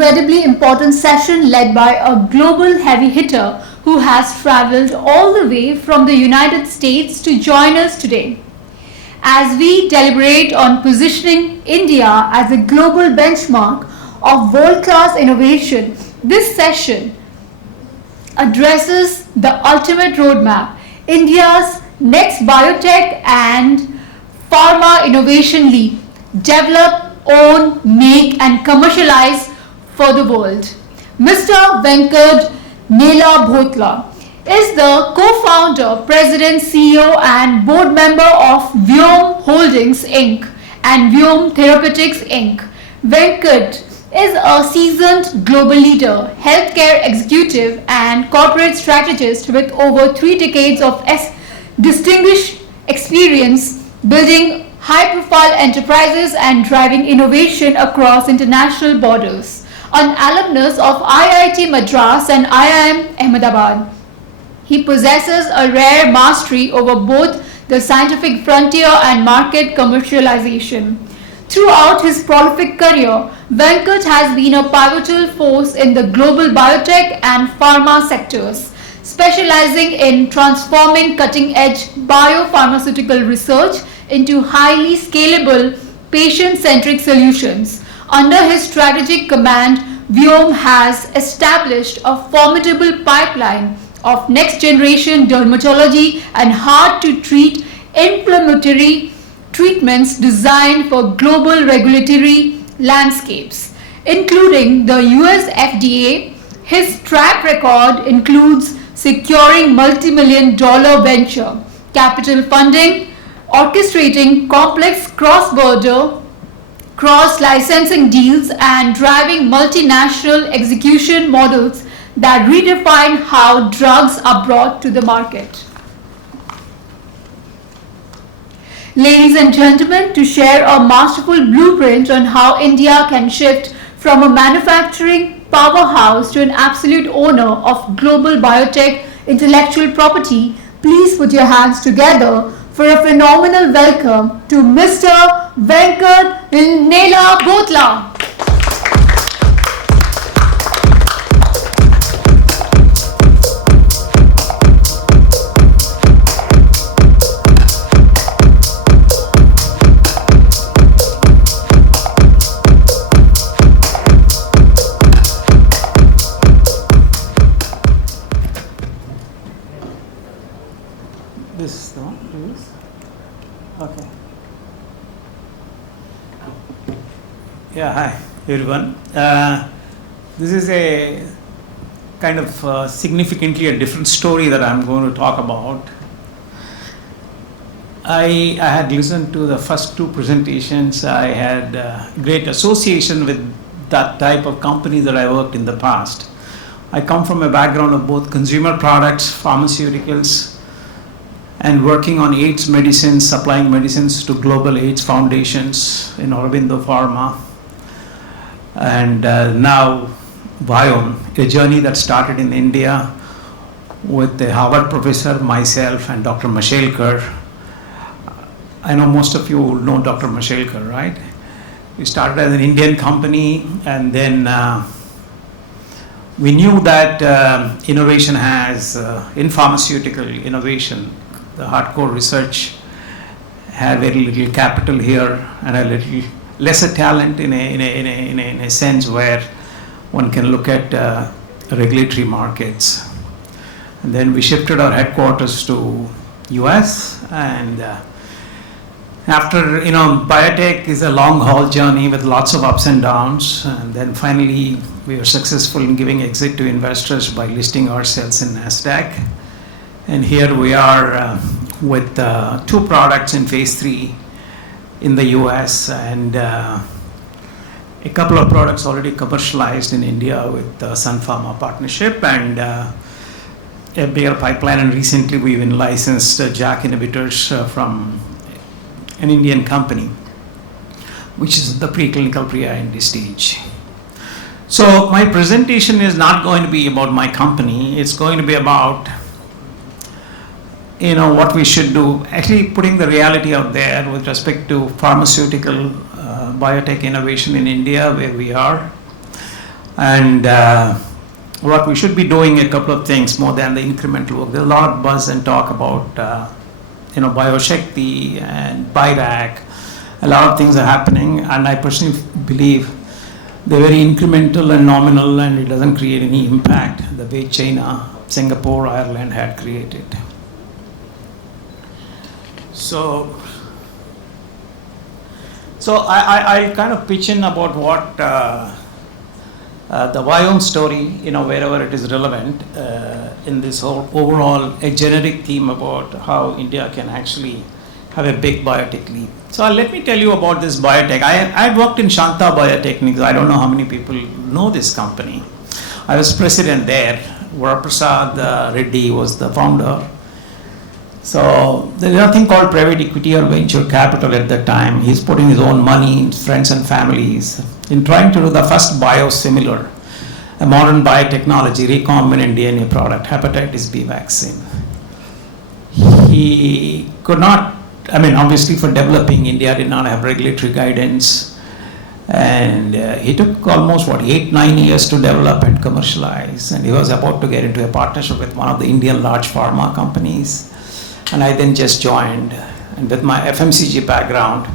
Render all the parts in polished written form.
Incredibly important session led by a global heavy hitter who has traveled all the way from the United States to join us today. As we deliberate on positioning India as a global benchmark of world class innovation, this session addresses the ultimate roadmap, India's next biotech and pharma innovation leap. Develop, own, make, and commercialize for the world. Mr. Venkat Nelabhotla is the co-founder, president, CEO, and board member of Vyome Holdings Inc. and Vyome Therapeutics Inc. Venkat is a seasoned global leader, healthcare executive, and corporate strategist with over 3 decades of distinguished experience building high-profile enterprises and driving innovation across international borders. An alumnus of IIT Madras and IIM Ahmedabad, he possesses a rare mastery over both the scientific frontier and market commercialization. Throughout his prolific career, Venkat has been a pivotal force in the global biotech and pharma sectors, specializing in transforming cutting-edge biopharmaceutical research into highly scalable, patient-centric solutions. Under his strategic command, Vyome has established a formidable pipeline of next-generation dermatology and hard-to-treat inflammatory treatments designed for global regulatory landscapes, including the US FDA. His track record includes securing multi-million-dollar venture capital funding, orchestrating complex cross-border, cross-licensing deals, and driving multinational execution models that redefine how drugs are brought to the market. Ladies and gentlemen, to share a masterful blueprint on how India can shift from a manufacturing powerhouse to an absolute owner of global biotech intellectual property, please put your hands together for a phenomenal welcome to Mr. Venkat Nelabhotla. This is the one, please. Okay. Yeah, hi everyone. This is a kind of significantly a different story that I'm going to talk about. I had listened to the first 2 presentations. I had great association with that type of company that I worked in the past. I come from a background of both consumer products, pharmaceuticals, and working on AIDS medicines, supplying medicines to global AIDS foundations in Aurobindo Pharma. And now Vyome, a journey that started in India with a Harvard professor, myself, and Dr. Mashelkar. I know most of you know Dr. Mashelkar, right? We started as an Indian company, and then we knew that innovation has, in pharmaceutical innovation, the hardcore research had very little capital here and a little lesser talent in a sense where one can look at regulatory markets. And then we shifted our headquarters to US, and after, biotech is a long haul journey with lots of ups and downs, and then finally we were successful in giving exit to investors by listing ourselves in NASDAQ. And here we are with 2 products in phase 3 in the US, and a couple of products already commercialized in India with the Sun Pharma partnership, and a bigger pipeline. And recently we even licensed JAK inhibitors from an Indian company, which is the preclinical pre-IND stage. So my presentation is not going to be about my company. It's going to be about what we should do, actually putting the reality out there with respect to pharmaceutical biotech innovation in India, where we are. And what we should be doing a couple of things more than the incremental work. There's a lot of buzz and talk about Bioshakti and Birac. A lot of things are happening, and I personally believe they're very incremental and nominal, and it doesn't create any impact the way China, Singapore, Ireland had created. So I'll kind of pitch in about what the Vyome story, wherever it is relevant, in this whole overall a generic theme about how India can actually have a big biotech leap. So let me tell you about this biotech. I worked in Shanta Biotechnics. I don't know how many people know this company. I was president there. Varaprasad Reddy was the founder. So there's nothing called private equity or venture capital at that time. He's putting his own money, his friends and families, in trying to do the first biosimilar, a modern biotechnology, recombinant DNA product, hepatitis B vaccine. He could not, obviously for developing, India did not have regulatory guidance. And he took almost, 8-9 years to develop and commercialize. And he was about to get into a partnership with one of the Indian large pharma companies. And I then just joined. And with my FMCG background,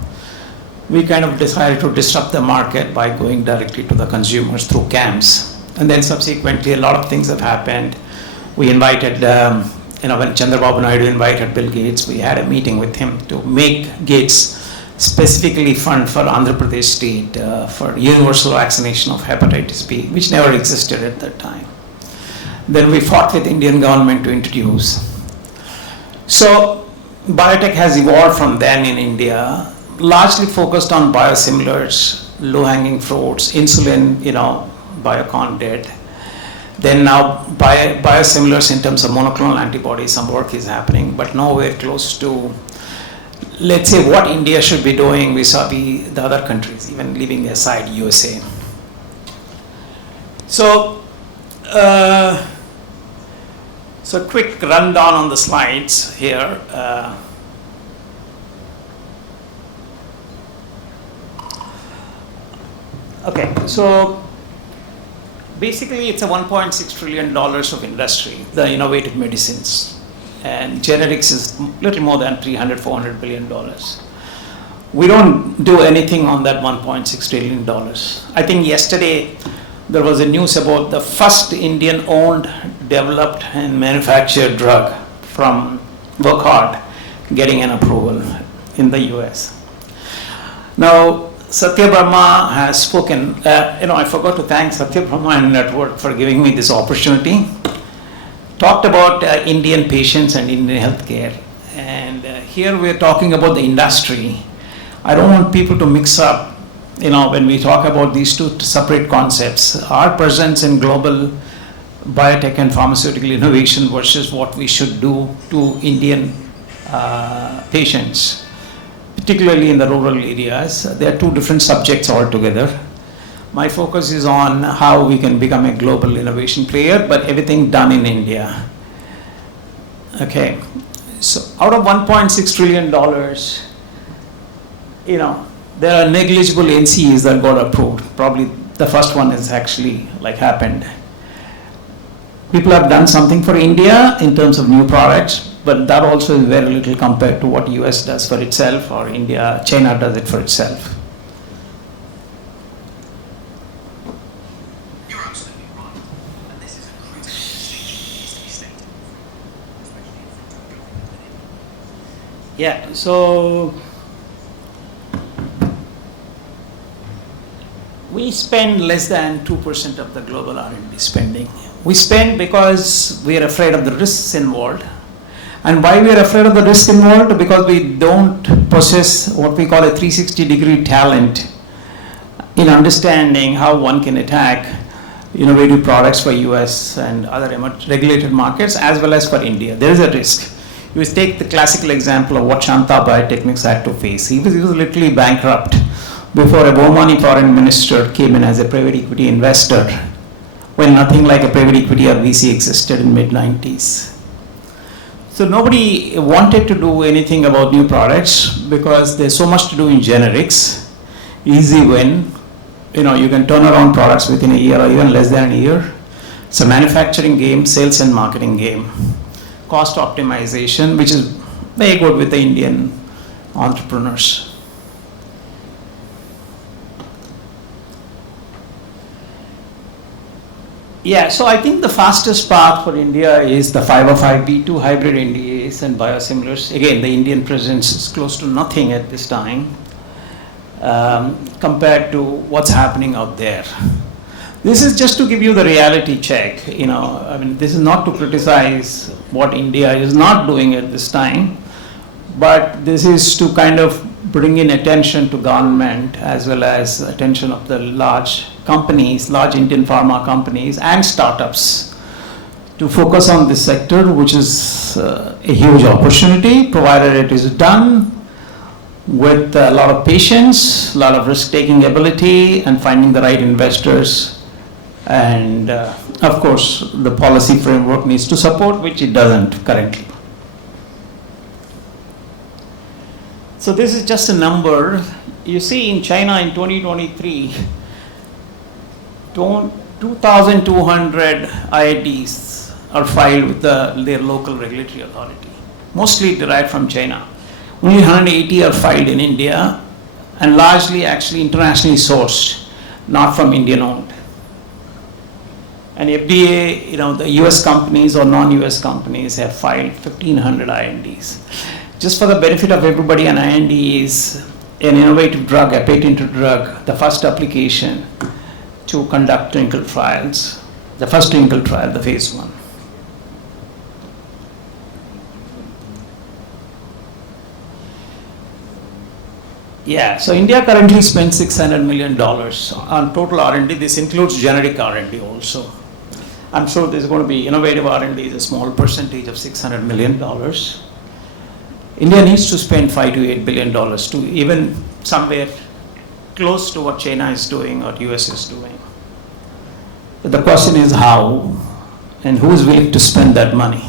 we kind of decided to disrupt the market by going directly to the consumers through camps. And then subsequently, a lot of things have happened. We invited, when Chandrababu Naidu invited Bill Gates, we had a meeting with him to make Gates specifically fund for Andhra Pradesh state for universal vaccination of hepatitis B, which never existed at that time. Then we fought with Indian government to introduce. So biotech has evolved from then in India, largely focused on biosimilars, low-hanging fruits, insulin, Biocon did. Then now biosimilars in terms of monoclonal antibodies, some work is happening, but nowhere close to, let's say, what India should be doing vis-a-vis the other countries, even leaving aside USA. So quick rundown on the slides here. Okay, so basically it's a $1.6 trillion of industry, the innovative medicines. And generics is little more than $300-400 billion. We don't do anything on that $1.6 trillion. I think yesterday there was a news about the first Indian-owned, developed and manufactured drug from Burkhardt getting an approval in the US. Now, Satya Brahma has spoken. I forgot to thank Satya Brahma and Network for giving me this opportunity. Talked about Indian patients and Indian healthcare. And here we're talking about the industry. I don't want people to mix up, when we talk about these two separate concepts, our presence in global biotech and pharmaceutical innovation versus what we should do to Indian patients, particularly in the rural areas. They are two different subjects altogether. My focus is on how we can become a global innovation player, but everything done in India. Okay, so out of $1.6 trillion, there are negligible NCEs that got approved. Probably the first one is actually happened. People have done something for India in terms of new products, but that also is very little compared to what US does for itself, or China does it for itself. You're absolutely right. And this is a critical distinction that needs to be stated, especially in front of government. Yeah, so we spend less than 2% of the global R&D spending. We spend because we are afraid of the risks involved. And why we are afraid of the risk involved? Because we don't possess what we call a 360-degree talent in understanding how one can attack innovative products for US and other regulated markets, as well as for India. There is a risk. You take the classical example of what Shanta Biotechnics had to face. He was literally bankrupt before a Bomani foreign minister came in as a private equity investor, when nothing like a private equity or VC existed in mid-90s. So nobody wanted to do anything about new products because there's so much to do in generics, easy win, you can turn around products within a year or even less than a year. It's a manufacturing game, sales and marketing game, cost optimization, which is very good with the Indian entrepreneurs. Yeah, so I think the fastest path for India is the 505(b)(2) hybrid NDAs and biosimilars. Again, the Indian presence is close to nothing at this time compared to what's happening out there. This is just to give you the reality check. This is not to criticize what India is not doing at this time, but this is to kind of bring in attention to government as well as attention of the large companies, large Indian pharma companies and startups to focus on this sector, which is a huge opportunity, provided it is done with a lot of patience, a lot of risk-taking ability, and finding the right investors. And of course, the policy framework needs to support, which it doesn't currently. So this is just a number. You see in China in 2023, 2,200 INDs are filed with their local regulatory authority, mostly derived from China. Only 180 are filed in India, and largely actually internationally sourced, not from Indian owned. And FDA, the US companies or non-US companies have filed 1,500 INDs. Just for the benefit of everybody, an IND is an innovative drug, a patented drug, the first application to conduct clinical trials, the first clinical trial, the phase 1. Yeah, so India currently spends $600 million on total R&D. This includes generic R&D also. I'm sure there's going to be innovative R&D is a small percentage of $600 million. India needs to spend $5 to $8 billion to even somewhere close to what China is doing or US is doing. But the question is how and who is willing to spend that money.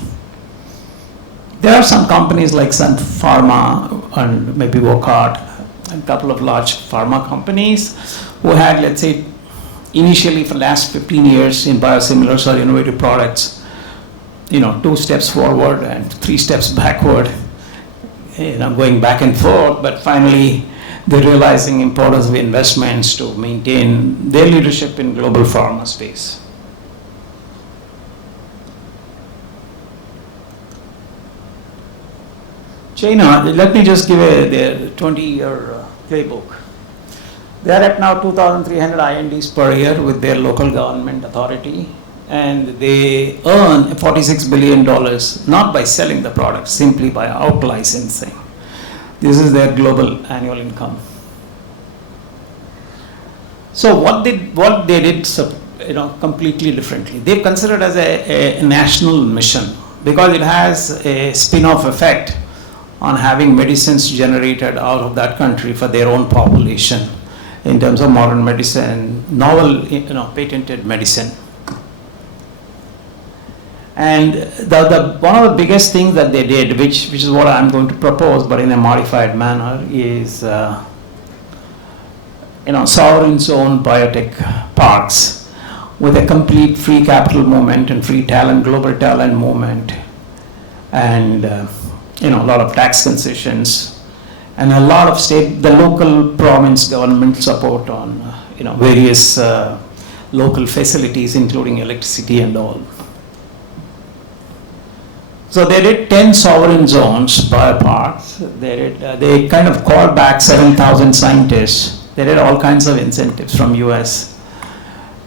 There are some companies like Sun Pharma and maybe Wockhardt and a couple of large pharma companies who had, let's say, initially for the last 15 years in biosimilars or innovative products, 2 steps forward and 3 steps backward, going back and forth, but finally they're realizing importance of investments to maintain their leadership in global pharma space. China, let me just give their 20-year playbook. They are at now 2,300 INDs per year with their local government authority, and they earn $46 billion, not by selling the product, simply by out-licensing. This is their global annual income. So what they did completely differently. They've considered as a national mission because it has a spin-off effect on having medicines generated out of that country for their own population in terms of modern medicine, novel, patented medicine. And one of the biggest things that they did, which is what I'm going to propose, but in a modified manner, is sovereign-owned biotech parks with a complete free capital movement and free talent, global talent movement, and a lot of tax concessions, and a lot of the local province government support on various local facilities, including electricity and all. So they did 10 sovereign zones, bioparks. They kind of called back 7,000 scientists. They did all kinds of incentives from US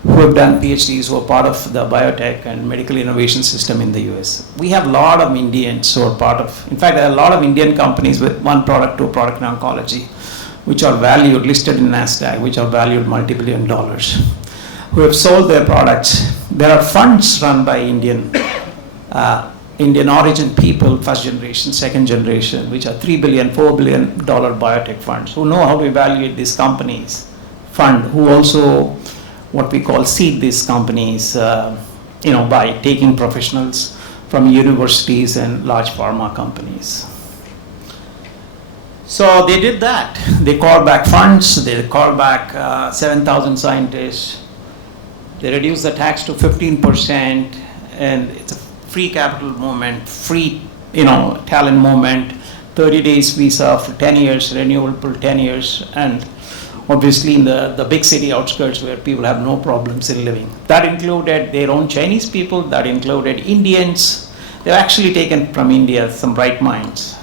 who have done PhDs, who are part of the biotech and medical innovation system in the US. We have a lot of Indians who are part of, in fact, there are a lot of Indian companies with 1 product, 2 product in oncology, which are valued, listed in NASDAQ, which are valued multi-billion dollars, who have sold their products. There are funds run by Indian origin people, first generation, second generation, which are $3 billion, $4 billion biotech funds, who know how to evaluate these companies, who also what we call seed these companies, by taking professionals from universities and large pharma companies. So they did that. They called back funds, they called back 7,000 scientists, they reduced the tax to 15%, and it's a free capital movement, free talent movement, 30 days visa for 10 years, renewable 10 years, and obviously in the big city outskirts where people have no problems in living. That included their own Chinese people, that included Indians. They've actually taken from India some bright minds.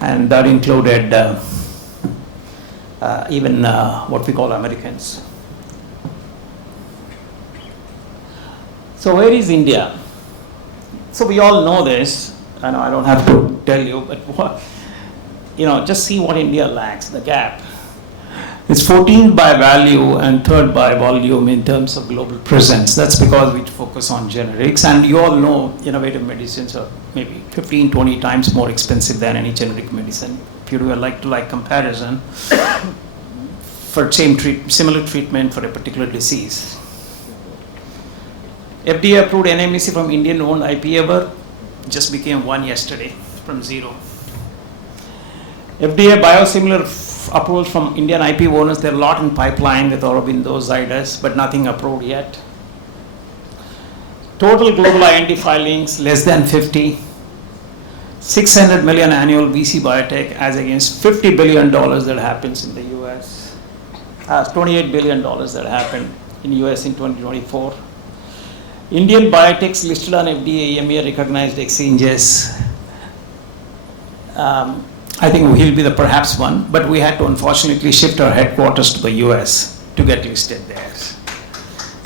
And that included even what we call Americans. So where is India? So we all know this, and I don't have to tell you, but just see what India lacks, the gap. It's 14th by value and 3rd by volume in terms of global presence. That's because we focus on generics, and you all know innovative medicines are maybe 15, 20 times more expensive than any generic medicine. If you do a like-to-like comparison for similar treatment for a particular disease. FDA approved NMEC from Indian-owned IP ever, just became one yesterday from 0. FDA biosimilar approvals from Indian IP owners, there are a lot in pipeline with Aurobindo, Zydus, but nothing approved yet. Total global IND filings less than 50. 600 million annual VC Biotech as against $50 billion that happens in the US. $28 billion that happened in US in 2024. Indian biotechs listed on FDA, EMA recognized exchanges. I think he'll be the perhaps one, but we had to unfortunately shift our headquarters to the US to get listed there.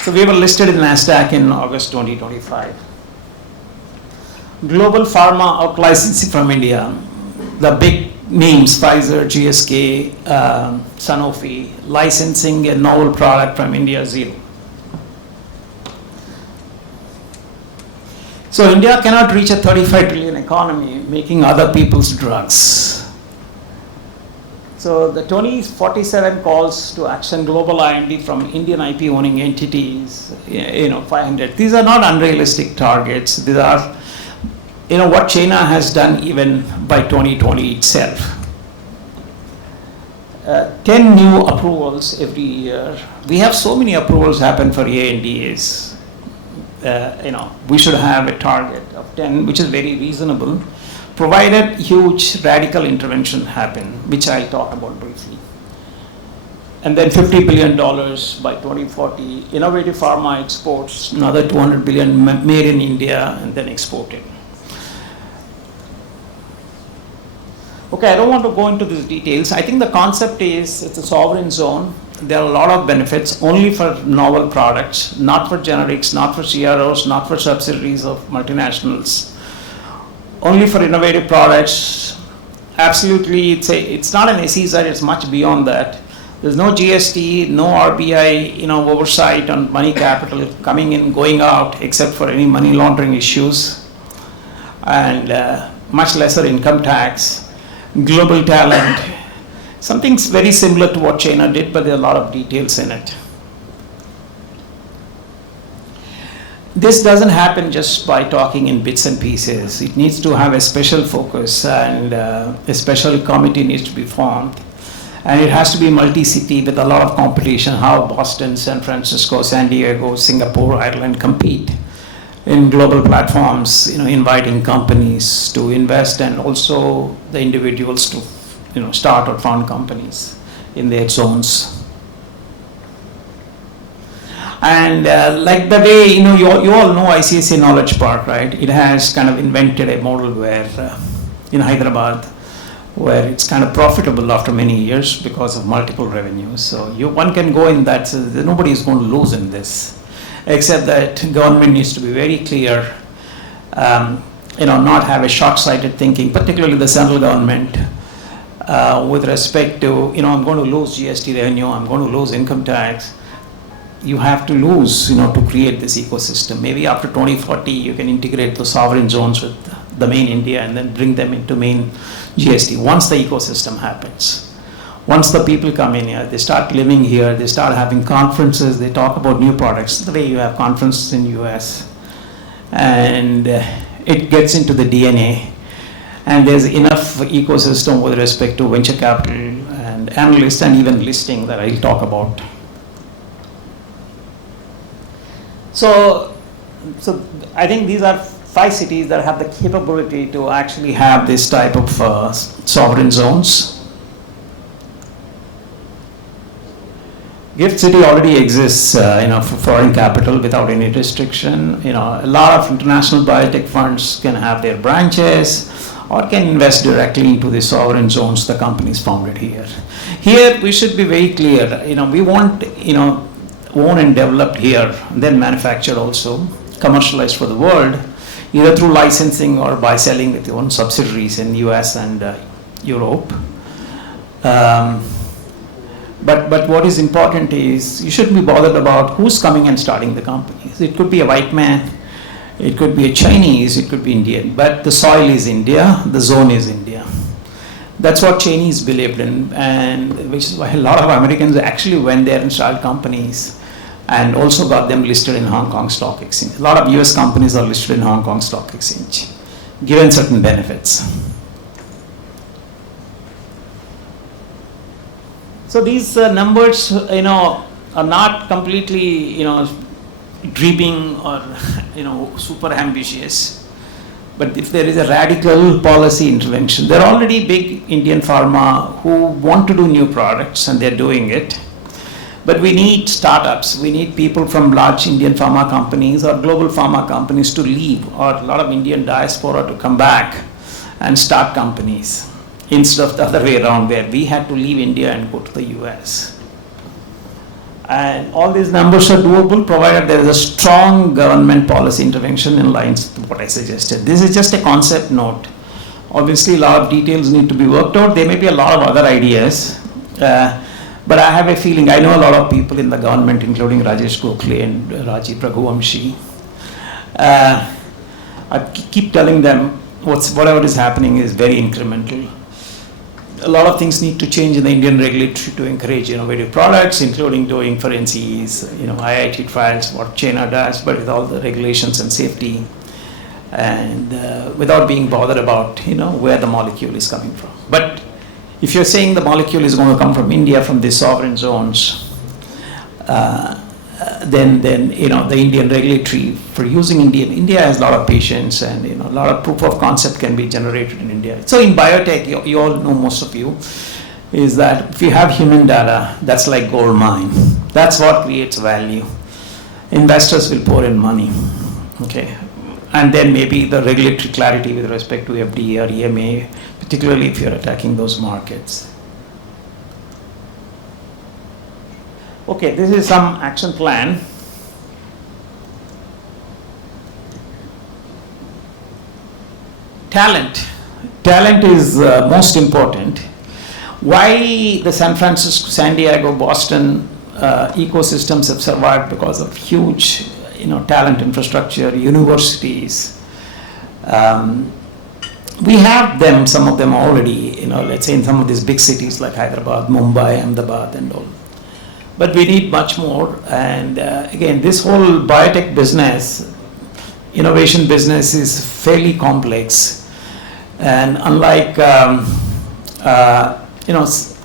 So we were listed in NASDAQ in August 2025. Global pharma out licensing from India, the big names, Pfizer, GSK, Sanofi, licensing a novel product from India, 0. So India cannot reach a 35 trillion economy making other people's drugs. So the 2047 calls to action global IND from Indian IP owning entities, 500. These are not unrealistic targets. These are, what China has done even by 2020 itself. 10 new approvals every year. We have so many approvals happen for ANDAs. We should have a target of 10, which is very reasonable, provided huge radical intervention happen, which I'll talk about briefly. And then $50 billion by 2040. Innovative pharma exports, another 200 billion made in India and then exported. Okay, I don't want to go into these details. I think the concept is it's a sovereign zone. There are a lot of benefits only for novel products, not for generics, not for CROs, not for subsidiaries of multinationals. Only for innovative products. Absolutely, it's not an SEZ, it's much beyond that. There's no GST, no RBI, oversight on money capital coming in, going out, except for any money laundering issues, and much lesser income tax, global talent. Something very similar to what China did, but there are a lot of details in it. This doesn't happen just by talking in bits and pieces. It needs to have a special focus, and a special committee needs to be formed. And it has to be multi-city with a lot of competition, how Boston, San Francisco, San Diego, Singapore, Ireland compete in global platforms, inviting companies to invest and also the individuals to start or found companies in their zones. And like the way, you all know ICSA Knowledge Park, right? It has kind of invented a model where, in Hyderabad, where it's kind of profitable after many years because of multiple revenues. So one can go in that, so nobody is going to lose in this, except that government needs to be very clear, not have a short-sighted thinking, particularly the central government, with respect to, I'm going to lose GST revenue, I'm going to lose income tax. You have to lose, to create this ecosystem. Maybe after 2040, you can integrate the sovereign zones with the main India and then bring them into main GST once the ecosystem happens. Once the people come in here, they start living here, they start having conferences, they talk about new products, the way you have conferences in US. And it gets into the DNA. And there's enough ecosystem with respect to venture capital and analysts and even listing that I'll talk about. So I think these are 5 cities that have the capability to actually have this type of sovereign zones. Gift City already exists, for foreign capital without any restriction. A lot of international biotech funds can have their branches or can invest directly into the sovereign zones the companies founded here. Here, we should be very clear. We want, own and developed here, and then manufactured also, commercialized for the world, either through licensing or by selling with your own subsidiaries in US and Europe. But what is important is you shouldn't be bothered about who's coming and starting the companies. It could be a white man, it could be a Chinese, it could be Indian, but the soil is India, the zone is India. That's what Chinese believed in, and which is why a lot of Americans actually went there and started companies and also got them listed in Hong Kong Stock Exchange. A lot of US companies are listed in Hong Kong Stock Exchange, given certain benefits. So these numbers, are not completely, dreaming or, super ambitious. But if there is a radical policy intervention, there are already big Indian pharma who want to do new products and they're doing it. But we need startups. We need people from large Indian pharma companies or global pharma companies to leave, or a lot of Indian diaspora to come back and start companies, instead of the other way around where we had to leave India and go to the US. And all these numbers are doable provided there is a strong government policy intervention in lines with what I suggested. This is just a concept note. Obviously, a lot of details need to be worked out. There may be a lot of other ideas. But I have a feeling, I know a lot of people in the government, including Rajesh Gokhale and Rajiv Raghuvamshi. I keep telling them whatever is happening is very incremental. A lot of things need to change in the Indian regulatory to encourage innovative products, including doing for NCEs, IIT trials, what China does, but with all the regulations and safety, and without being bothered about, where the molecule is coming from. But if you're saying the molecule is going to come from India, from these sovereign zones, then the Indian regulatory for using India has a lot of patients, and a lot of proof of concept can be generated in India. So in biotech, you all know, most of you, is that if you have human data, that's like gold mine. That's what creates value. Investors will pour in money, okay, and then maybe the regulatory clarity with respect to FDA or EMA, particularly if you're attacking those markets. Okay, this is some action plan. Talent is most important. Why the San Francisco, San Diego, Boston ecosystems have survived? Because of huge, talent infrastructure, universities. We have them, some of them already, let's say in some of these big cities like Hyderabad, Mumbai, Ahmedabad and all. But we need much more. And again, this whole biotech business, innovation business is fairly complex. And unlike,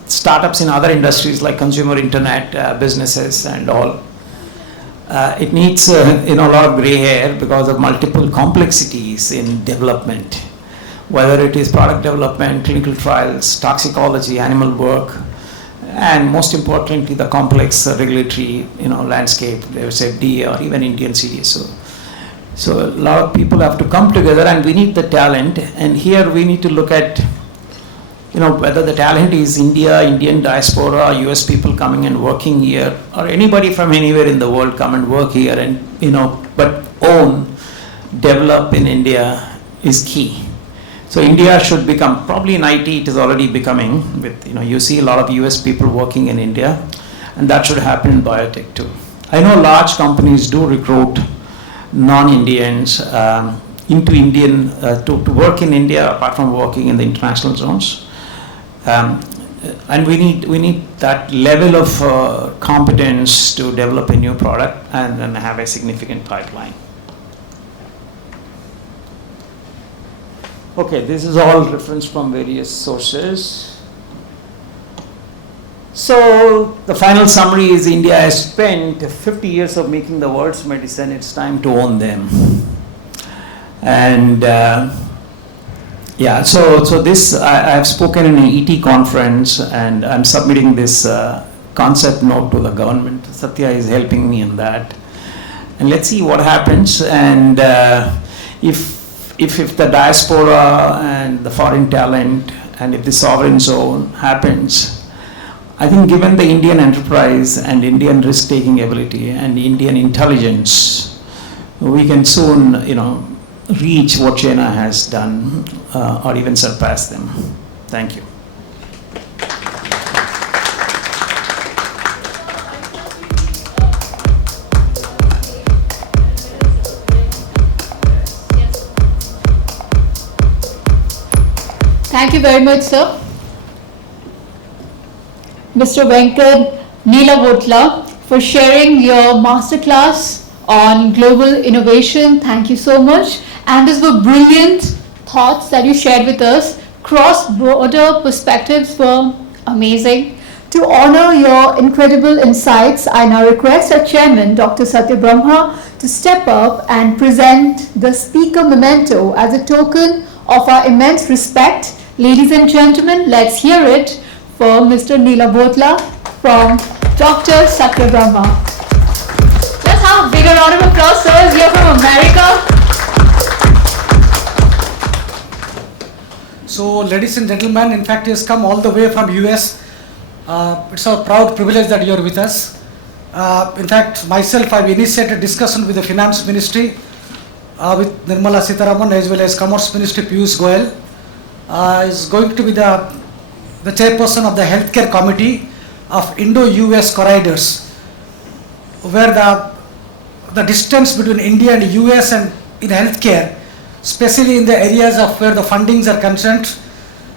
startups in other industries like consumer internet businesses and all, it needs, a lot of gray hair because of multiple complexities in development, whether it is product development, clinical trials, toxicology, animal work, and most importantly, the complex regulatory, landscape, there's FDA or even Indian CDSO. So a lot of people have to come together, and we need the talent. And here we need to look at, whether the talent is India, Indian diaspora, US people coming and working here, or anybody from anywhere in the world come and work here and, but develop in India is key. So India should become, probably in IT it is already becoming, with, you see a lot of US people working in India, and that should happen in biotech too. I know large companies do recruit non-Indians into Indian, to work in India apart from working in the international zones. And we need that level of competence to develop a new product and then have a significant pipeline. Okay, this is all reference from various sources. So the final summary is India has spent 50 years of making the world's medicine. It's time to own them. And yeah, so this I have spoken in an ET conference, and I'm submitting this concept note to the government. Satya is helping me in that, and let's see what happens. And if the diaspora and the foreign talent and if the sovereign zone happens, I think given the Indian enterprise and Indian risk-taking ability and Indian intelligence, we can soon, reach what China has done or even surpass them. Thank you. Thank you very much, sir. Mr. Venkat Nelabhotla, for sharing your masterclass on global innovation. Thank you so much. And these were brilliant thoughts that you shared with us. Cross-border perspectives were amazing. To honor your incredible insights, I now request our chairman, Dr. Satya Brahma, to step up and present the speaker memento as a token of our immense respect. Ladies and gentlemen, let's hear it for Mr. Nelabhotla from Dr. Satya Brahma. Let's have a bigger round of applause, sir. You're from America. So, ladies and gentlemen, in fact, he has come all the way from US. It's a proud privilege that you are with us. In fact, myself, I've initiated discussion with the Finance Ministry, with Nirmala Sitharaman, as well as Commerce Ministry Piyush Goyal. Is going to be the chairperson of the Healthcare Committee of Indo-US Corridors, where the distance between India and US and in healthcare, especially in the areas of where the fundings are concerned.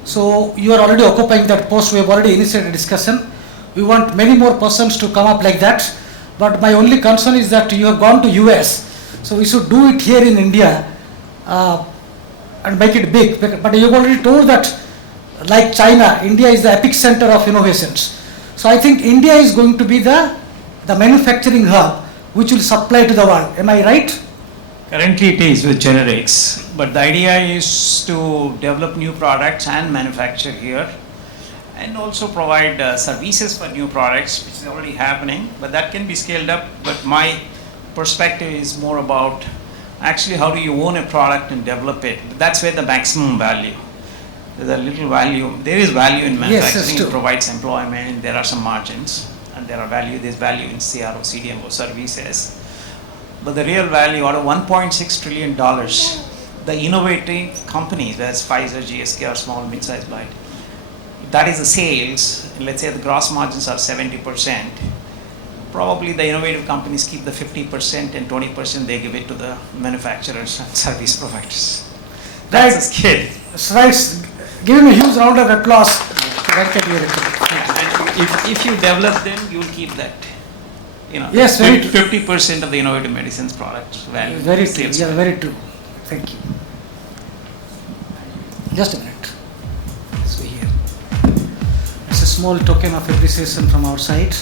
So you are already occupying that post. We have already initiated a discussion. We want many more persons to come up like that. But my only concern is that you have gone to US, so we should do it here in India and make it big. But you have already told that, like China, India is the epicenter of innovations. So I think India is going to be the manufacturing hub which will supply to the world. Am I right? Currently it is with generics, but the idea is to develop new products and manufacture here, and also provide services for new products, which is already happening, but that can be scaled up. But my perspective is more about actually how do you own a product and develop it. That's where the maximum value. There's a little value. There is value in manufacturing. Yes, it provides employment. There are some margins, and there's value in CRO, CDMO services. But the real value, out of $1.6 trillion, the innovative companies, whether it's Pfizer, GSK, or small, mid-sized biotech, that is the sales. Let's say the gross margins are 70%. Probably the innovative companies keep the 50% and 20% they give it to the manufacturers and service providers. That's the scale. Right. Give him a huge round of applause. If you develop them, you'll keep that. Yes, very true. 50% of the innovative medicines products value. Very true. Yeah, very true. Thank you. Just a minute. So here, it's a small token of appreciation from our side.